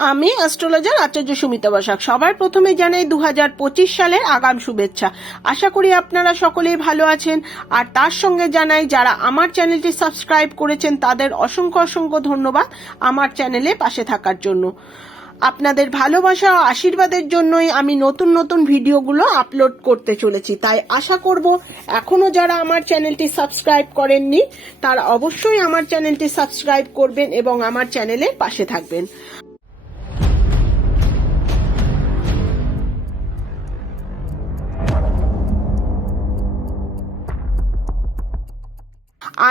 আমি অ্যাস্ট্রোলজার আচার্য সুমিতা বসাক। সবার প্রথমে জানাই 2025 সালের আগাম শুভেচ্ছা। আশা করি আপনারা সকলেই ভালো আছেন। আর তার সঙ্গে জানাই যারা আমার চ্যানেলটি সাবস্ক্রাইব করেছেন তাদের অসংখ্য অসংখ্য ধন্যবাদ আমার চ্যানেলে পাশে থাকার জন্য। আপনাদের ভালোবাসা ও আশীর্বাদের জন্যই আমি নতুন নতুন ভিডিওগুলো আপলোড করতে চলেছি। তাই আশা করব এখনো যারা আমার চ্যানেলটি সাবস্ক্রাইব করেননি তারা অবশ্যই আমার চ্যানেলটি সাবস্ক্রাইব করবেন এবং আমার চ্যানেলে পাশে থাকবেন।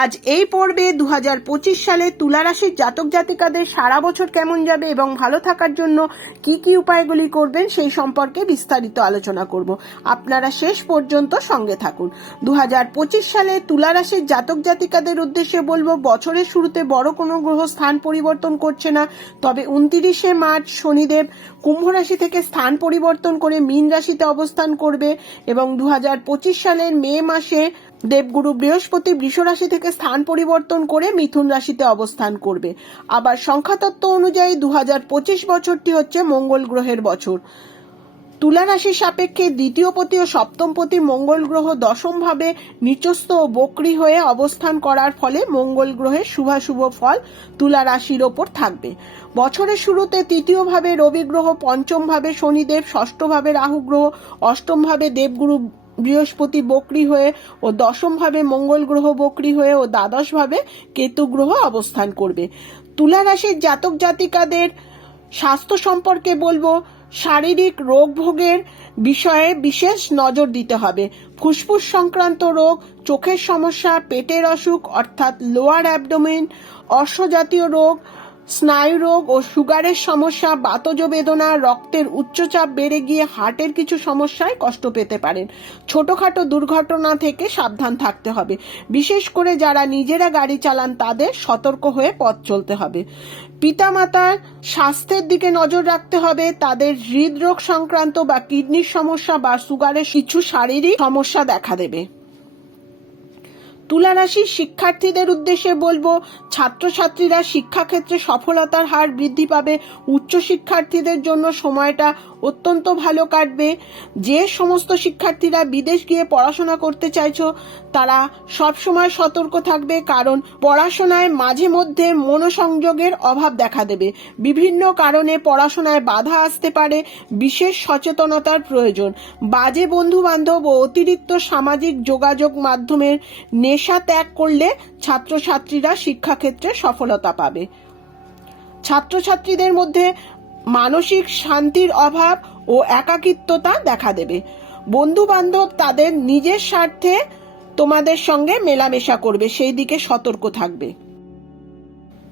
আজ এই পর্বে 2025 সালে তুলা রাশির জাতক জাতিকাদের সারা বছর কেমন যাবে এবং ভালো থাকার জন্য কি কি উপায়গুলি করবেন সেই সম্পর্কে বিস্তারিত আলোচনা করব। আপনারা শেষ পর্যন্ত সঙ্গে থাকুন। 2025 সালে তুলা রাশির জাতক জাতিকাদের উদ্দেশ্যে বলবো, বছরের শুরুতে বড় কোনো গ্রহ স্থান পরিবর্তন করছে না, তবে 29শে মার্চ শনিদেব কুম্ভ রাশি থেকে স্থান পরিবর্তন করে মীন রাশিতে অবস্থান করবে এবং 2025 সালের মে মাসে দেবগুরু বৃহস্পতি বৃষ রাশি থেকে স্থান পরিবর্তন করে মিথুন রাশিতে অবস্থান করবে। আবার সংখ্যাতত্ত্ব অনুযায়ী 2025 বছরটি হচ্ছে মঙ্গল গ্রহের বছর। তুলা রাশির সাপেক্ষে দ্বিতীয় পতি ও সপ্তম পতি মঙ্গল গ্রহ দশম ভাবে নিচস্থ ও বক্রী হয়ে অবস্থান করার ফলে মঙ্গল গ্রহের শুভাশুভ ফল তুলা রাশির ওপর থাকবে। বছরের শুরুতে তৃতীয় ভাবে রবি গ্রহ, পঞ্চম ভাবে শনিদেব, ষষ্ঠ ভাবে রাহু গ্রহ, অষ্টম ভাবে দেবগুরু বৃহস্পতি বক্রী হয়ে ও দশম ভাবে মঙ্গল গ্রহ বক্রী হয়ে ও দ্বাদশ ভাবে কেতু গ্রহ অবস্থান করবে। তুলা রাশির জাতক জাতিকাদের স্বাস্থ্য সম্পর্কে বলবো, শারীরিক রোগ ভোগের বিষয়ে বিশেষ নজর দিতে হবে। ফুসফুস সংক্রান্ত রোগ, চোখের সমস্যা, পেটের অসুখ অর্থাৎ লোয়ার অ্যাবডোমেন, অশ্বজাতীয় রোগ, স্নায়ু রোগ ও সুগারের সমস্যা, বাতজ বেদনা, রক্তের উচ্চচাপ বেড়ে গিয়ে হার্টের কিছু সমস্যায় কষ্ট পেতে পারেন। ছোটখাটো দুর্ঘটনা থেকে সাবধান থাকতে হবে। বিশেষ করে যারা নিজেরা গাড়ি চালান তাদের সতর্ক হয়ে পথ চলতে হবে। পিতামাতার স্বাস্থ্যের দিকে নজর রাখতে হবে। তাদের হৃদরোগ সংক্রান্ত বা কিডনির সমস্যা বা সুগারের কিছু শারীরিক সমস্যা দেখা দেবে। তুলা রাশির শিক্ষার্থীদের উদ্দেশ্যে বলবো, ছাত্রছাত্রীরা শিক্ষাক্ষেত্রে সফলতার হার বৃদ্ধি পাবে। উচ্চ শিক্ষার্থীদের জন্য সময়টা অত্যন্ত ভালো কাটবে। যে সমস্ত শিক্ষার্থীরা বিদেশ গিয়ে পড়াশোনা করতে চাইছো তারা সবসময় সতর্ক থাকবে, কারণ পড়াশোনায় মাঝে মধ্যে মনোসংযোগের অভাব দেখা দেবে। বিভিন্ন কারণে পড়াশোনায় বাধা আসতে পারে, বিশেষ সচেতনতার প্রয়োজন। বাজে বন্ধু বান্ধব ও অতিরিক্ত সামাজিক যোগাযোগ মাধ্যমের নেশা ত্যাগ করলে ছাত্রছাত্রীরা শিক্ষাক্ষেত্রে সফলতা পাবে। ছাত্রছাত্রীদের মধ্যে মানসিক শান্তির অভাব ও একাকিত্বতা দেখা দেবে। বন্ধু বান্ধব তাদের নিজের স্বার্থে তোমাদের সঙ্গে মেলামেশা করবে, সেই দিকে সতর্ক থাকবে।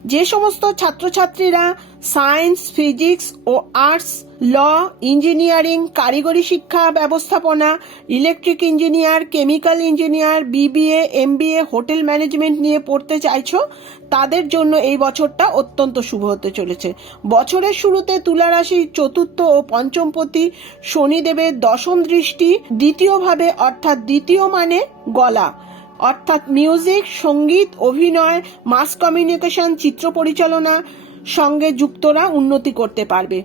যে সমস্ত ছাত্রছাত্রীরা সায়েন্স, ফিজিক্স ও আর্টস, ল, ইঞ্জিনিয়ারিং, কারিগরি শিক্ষা ব্যবস্থাপনা, electric engineer, chemical engineer, BBA, MBA, hotel management নিয়ে পড়তে চাইছো তাদের জন্য এই বছরটা অত্যন্ত শুভ হতে চলেছে। বছরের শুরুতে তুলা রাশির চতুর্থ ও পঞ্চম পতি শনিদেবের দশম দৃষ্টি দ্বিতীয় ভাবে অর্থাৎ দ্বিতীয় মানে গলা অর্থাৎ মিউজিক, সঙ্গীত, অভিনয়, মাস কমিউনিকেশন, চিত্র পরিচালনা সঙ্গে যুক্তরা উন্নতি করতে পারবে।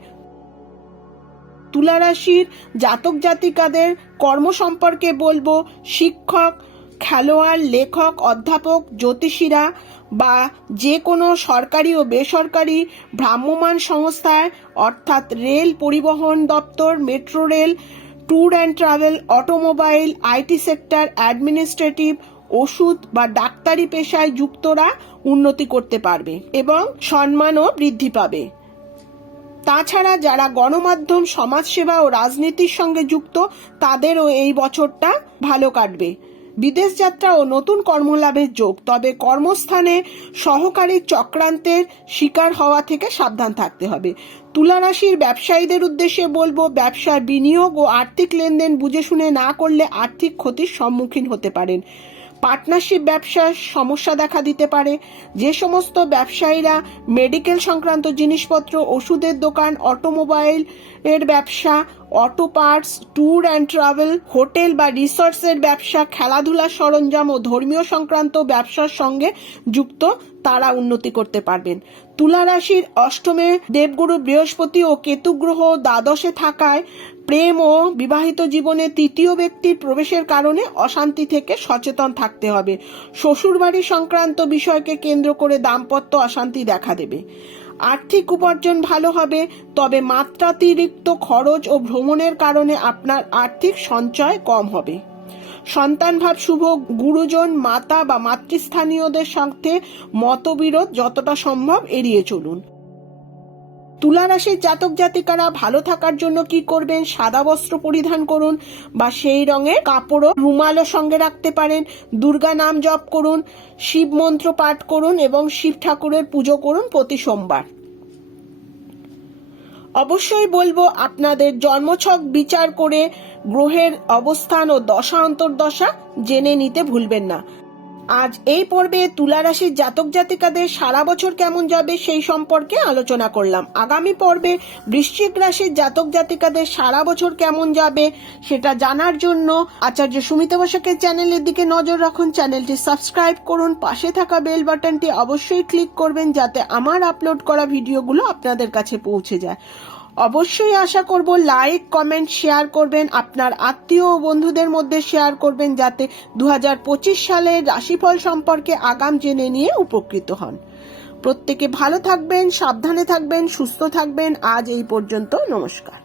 তুলা রাশির জাতক জাতিকাদের কর্ম সম্পর্কে বলবো, শিক্ষক, খেলোয়াড়, লেখক, অধ্যাপক, জ্যোতিষীরা বা যে কোনো সরকারি ও বেসরকারি ভ্রাম্যমাণ সংস্থায় অর্থাৎ রেল পরিবহন দপ্তর, metro rail, tour and travel, automobile, IT sector, administrative, ওষুধ বা ডাক্তারি পেশায় যুক্তরা উন্নতি করতে পারবে এবং সম্মানও বৃদ্ধি পাবে। তাছাড়া যারা গণমাধ্যম, সমাজসেবা ও রাজনীতির সঙ্গে যুক্ত তাদেরও এই বছরটা ভালো কাটবে। বিদেশ যাত্রা ও নতুন কর্মলাভের যোগ, তবে কর্মস্থানে সহকারী চক্রান্তের শিকার হওয়া থেকে সাবধান থাকতে হবে। তুলা রাশির ব্যবসায়ীদের উদ্দেশ্যে বলবো, ব্যবসায় বিনিয়োগ ও আর্থিক লেনদেন বুঝে শুনে না করলে আর্থিক ক্ষতির সম্মুখীন হতে পারেন। পার্টনারশিপ ব্যবসার সমস্যা দেখা দিতে পারে। যে সমস্ত ব্যবসায়ীরা মেডিকেল সংক্রান্ত জিনিসপত্র, ওষুধের দোকান, অটোমোবাইল এর ব্যবসা, auto parts, tour and travel, hotel বা রিসর্টসের ব্যবসা, খেলাধুলার সরঞ্জাম ও ধর্মীয় সংক্রান্ত ব্যবসার সঙ্গে যুক্ত তারা উন্নতি করতে পারবেন। তুলা রাশির অষ্টমে দেবগুরু বৃহস্পতি ও কেতু গ্রহ দ্বাদশে থাকায় প্রেম ও বিবাহিত জীবনে তৃতীয় ব্যক্তির প্রবেশের কারণে অশান্তি থেকে সচেতন থাকতে হবে। শ্বশুরবাড়ি সংক্রান্ত বিষয়কে কেন্দ্র করে দাম্পত্য অশান্তি দেখা দেবে। আর্থিক উপার্জন ভালো হবে, তবে মাত্রাতিরিক্ত খরচ ও ভ্রমণের কারণে আপনার আর্থিক সঞ্চয় কম হবে। সন্তান ভাব শুভ, গুরুজন, মাতা বা মাতৃস্থানীয়দের সাথে মতবিরোধ যতটা সম্ভব এড়িয়ে চলুন। তুলা রাশির জাতক জাতিকারা ভালো থাকার জন্য কি করবেন? সাদা বস্ত্র পরিধান করুন বা সেই রঙের কাপড়ও রুমালও সঙ্গে রাখতে পারেন। দুর্গা নাম জপ করুন, শিব মন্ত্র পাঠ করুন এবং শিব ঠাকুরের পুজো করুন প্রতি সোমবার। অবশ্যই বলবো আপনাদের জন্মছক বিচার করে গ্রহের অবস্থান ও দশা অন্তর্দশা জেনে নিতে ভুলবেন না। আজ এই পর্বে তুলা রাশির জাতক জাতিকাদের সারা বছর কেমন যাবে সেই সম্পর্কে আলোচনা করলাম। আগামী পর্বে বৃশ্চিক রাশির জাতক জাতিকাদের সারা বছর কেমন যাবে সেটা জানার জন্য আচার্য সুমিতা বসাকের চ্যানেলের দিকে নজর রাখুন। চ্যানেলটি সাবস্ক্রাইব করুন, পাশে থাকা বেল বাটনটি অবশ্যই ক্লিক করবেন যাতে আমার আপলোড করা ভিডিওগুলো আপনাদের কাছে পৌঁছে যায়। অবশ্যই আশা করব লাইক, কমেন্ট, শেয়ার করবেন, আপনার আত্মীয় ও বন্ধুদের মধ্যে শেয়ার করবেন যাতে 2025 সালের রাশিফল সম্পর্কে আগাম জেনে নিয়ে উপকৃত হন। প্রত্যেকে ভালো থাকবেন, সাবধানে থাকবেন, সুস্থ থাকবেন। আজ এই পর্যন্ত, নমস্কার।